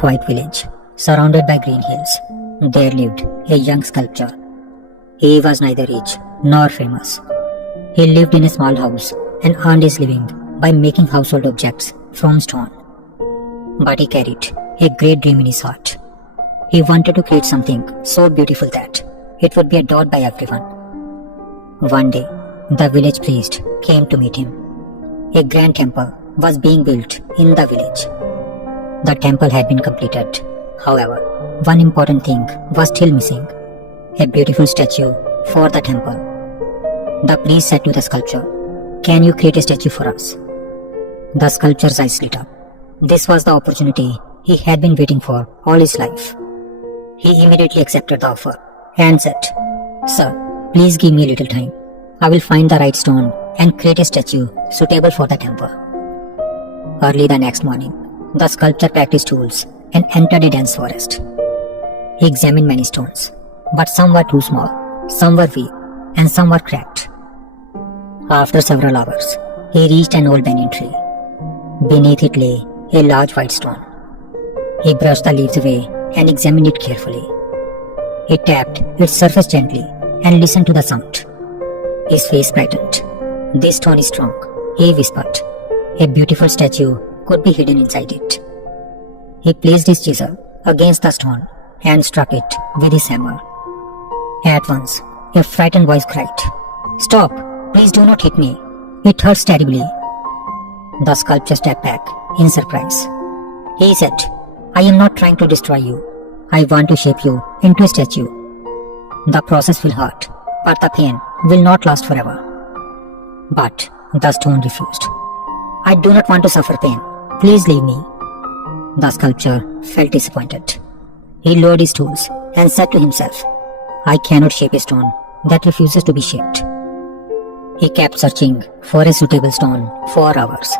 quiet village, surrounded by green hills, there lived a young sculptor. He was neither rich nor famous. He lived in a small house and earned his living by making household objects from stone. But he carried a great dream in his heart. He wanted to create something so beautiful that it would be adored by everyone. One day, the village priest came to meet him. A grand temple was being built in the village. The temple had been completed. However, one important thing was still missing: a beautiful statue for the temple. The priest said to the sculptor, "Can you create a statue for us?" The sculptor's eyes lit up. This was the opportunity he had been waiting for all his life. He immediately accepted the offer and said, "Sir, please give me a little time. I will find the right stone and create a statue suitable for the temple." Early the next morning, the sculptor packed his tools and entered a dense forest. He examined many stones, but some were too small, some were weak, and some were cracked. After several hours, he reached an old banyan tree. Beneath it lay a large white stone. He brushed the leaves away and examined it carefully. He tapped its surface gently and listened to the sound. His face brightened. "This stone is strong," he whispered. "A beautiful statue could be hidden inside it." He placed his chisel against the stone and struck it with his hammer. At once, a frightened voice cried, "Stop! Please do not hit me. It hurts terribly." The sculptor stepped back in surprise. He said, "I am not trying to destroy you. I want to shape you into a statue. The process will hurt, but the pain will not last forever." But the stone refused. "I do not want to suffer pain. Please leave me." The sculptor felt disappointed. He lowered his tools and said to himself, "I cannot shape a stone that refuses to be shaped." He kept searching for a suitable stone for hours.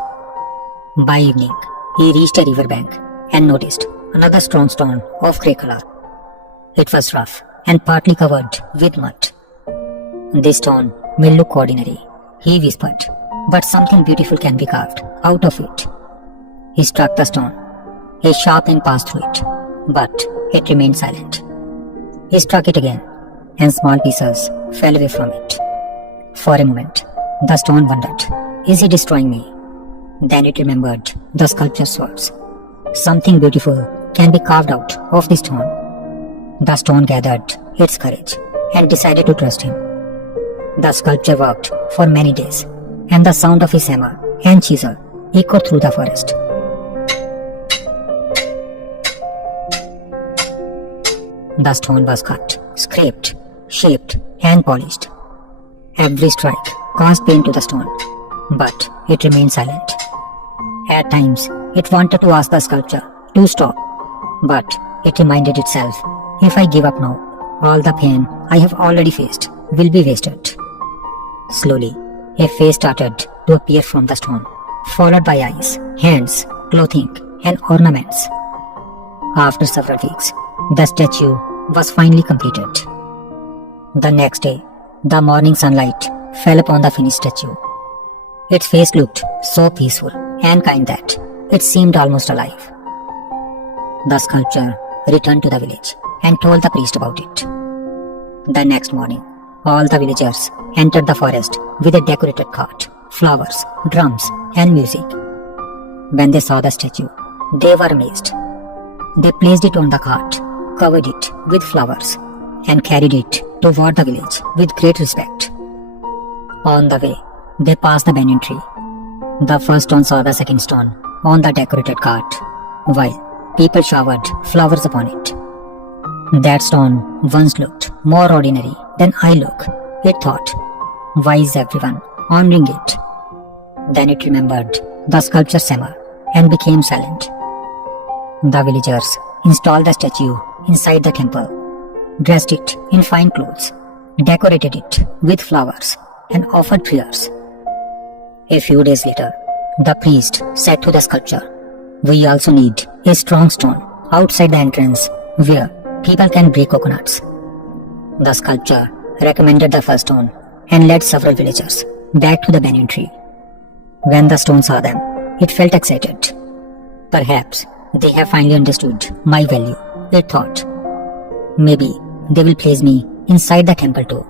By evening, he reached a river bank and noticed another strong stone of grey color. It was rough and partly covered with mud. "This stone may look ordinary," he whispered, "but something beautiful can be carved out of it." He struck the stone. A sharp pain passed through it, but it remained silent. He struck it again, and small pieces fell away from it. For a moment, the stone wondered, "Is he destroying me?" Then it remembered the sculptor's words. Something beautiful can be carved out of the stone. The stone gathered its courage and decided to trust him. The sculptor worked for many days, and the sound of his hammer and chisel echoed through the forest. The stone was cut, scraped, shaped, and polished. Every strike caused pain to the stone, but it remained silent. At times, it wanted to ask the sculptor to stop, but it reminded itself, "If I give up now, all the pain I have already faced will be wasted." Slowly, a face started to appear from the stone, followed by eyes, hands, clothing, and ornaments. After several weeks, the statue was finally completed. The next day, the morning sunlight fell upon the finished statue. Its face looked so peaceful and kind that it seemed almost alive. The sculptor returned to the village and told the priest about it. The next morning, all the villagers entered the forest with a decorated cart, flowers, drums, and music. When they saw the statue, they were amazed. They placed it on the cart, covered it with flowers, and carried it toward the village with great respect. On the way, they passed the banyan tree. The first stone saw the second stone on the decorated cart, while people showered flowers upon it. "That stone once looked more ordinary than I look," it thought. "Why is everyone honoring it?" Then it remembered the sculptor's hammer and became silent. The villagers installed the statue inside the temple, dressed it in fine clothes, decorated it with flowers, and offered prayers. A few days later, the priest said to the sculptor, "We also need a strong stone outside the entrance where people can break coconuts." The sculptor recommended the first stone and led several villagers back to the banyan tree. When the stone saw them, it felt excited. Perhaps They have finally understood my value, it thought. Maybe they will place me inside the temple too.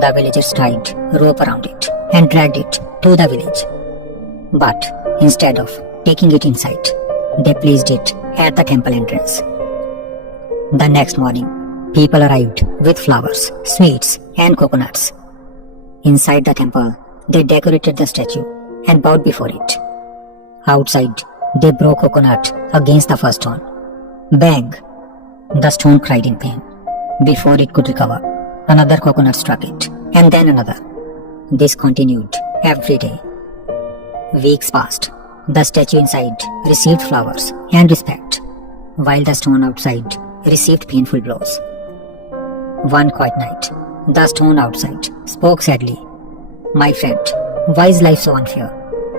The villagers tied rope around it and dragged it to the village. But instead of taking it inside, they placed it at the temple entrance. The next morning, people arrived with flowers, sweets, and coconuts. Inside the temple, they decorated the statue and bowed before it. Outside, they broke coconut against the first stone. Bang! The stone cried in pain. Before it could recover, another coconut struck it, and then another. This continued every day. Weeks passed. The statue inside received flowers and respect, while the stone outside received painful blows. One quiet night, the stone outside spoke sadly. My friend, why is life so unfair?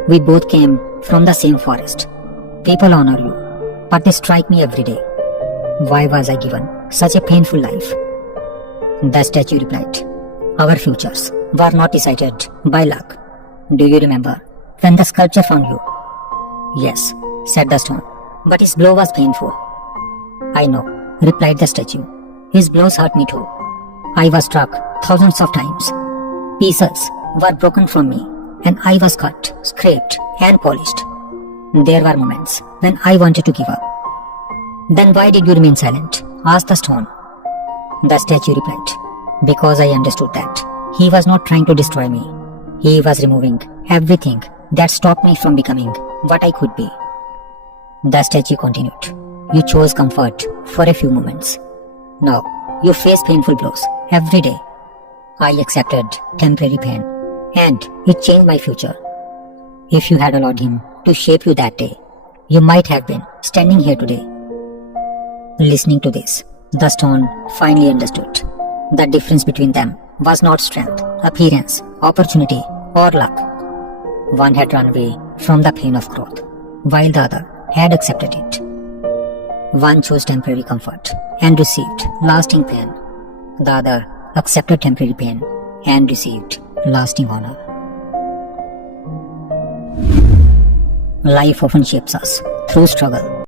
We both came from the same forest. People honor you, but they strike me every day. Why was I given such a painful life? The statue replied, our futures were not decided by luck. Do you remember when the sculpture found you? Yes, said the stone, but his blow was painful. I know, replied the statue. His blows hurt me too. I was struck thousands of times. Pieces were broken from me, and I was cut, scraped, and polished. There were moments when I wanted to give up. Then why did you remain silent? Asked the stone. The statue replied, because I understood that he was not trying to destroy me. He was removing everything that stopped me from becoming what I could be. The statue continued, you chose comfort for a few moments. Now you face painful blows every day. I accepted temporary pain, and it changed my future. If you had allowed him to shape you that day, you might have been standing here today. Listening to this, the stone finally understood. The difference between them was not strength, appearance, opportunity, or luck. One had run away from the pain of growth, while the other had accepted it. One chose temporary comfort and received lasting pain. The other accepted temporary pain and received lasting honor. Life often shapes us through struggle.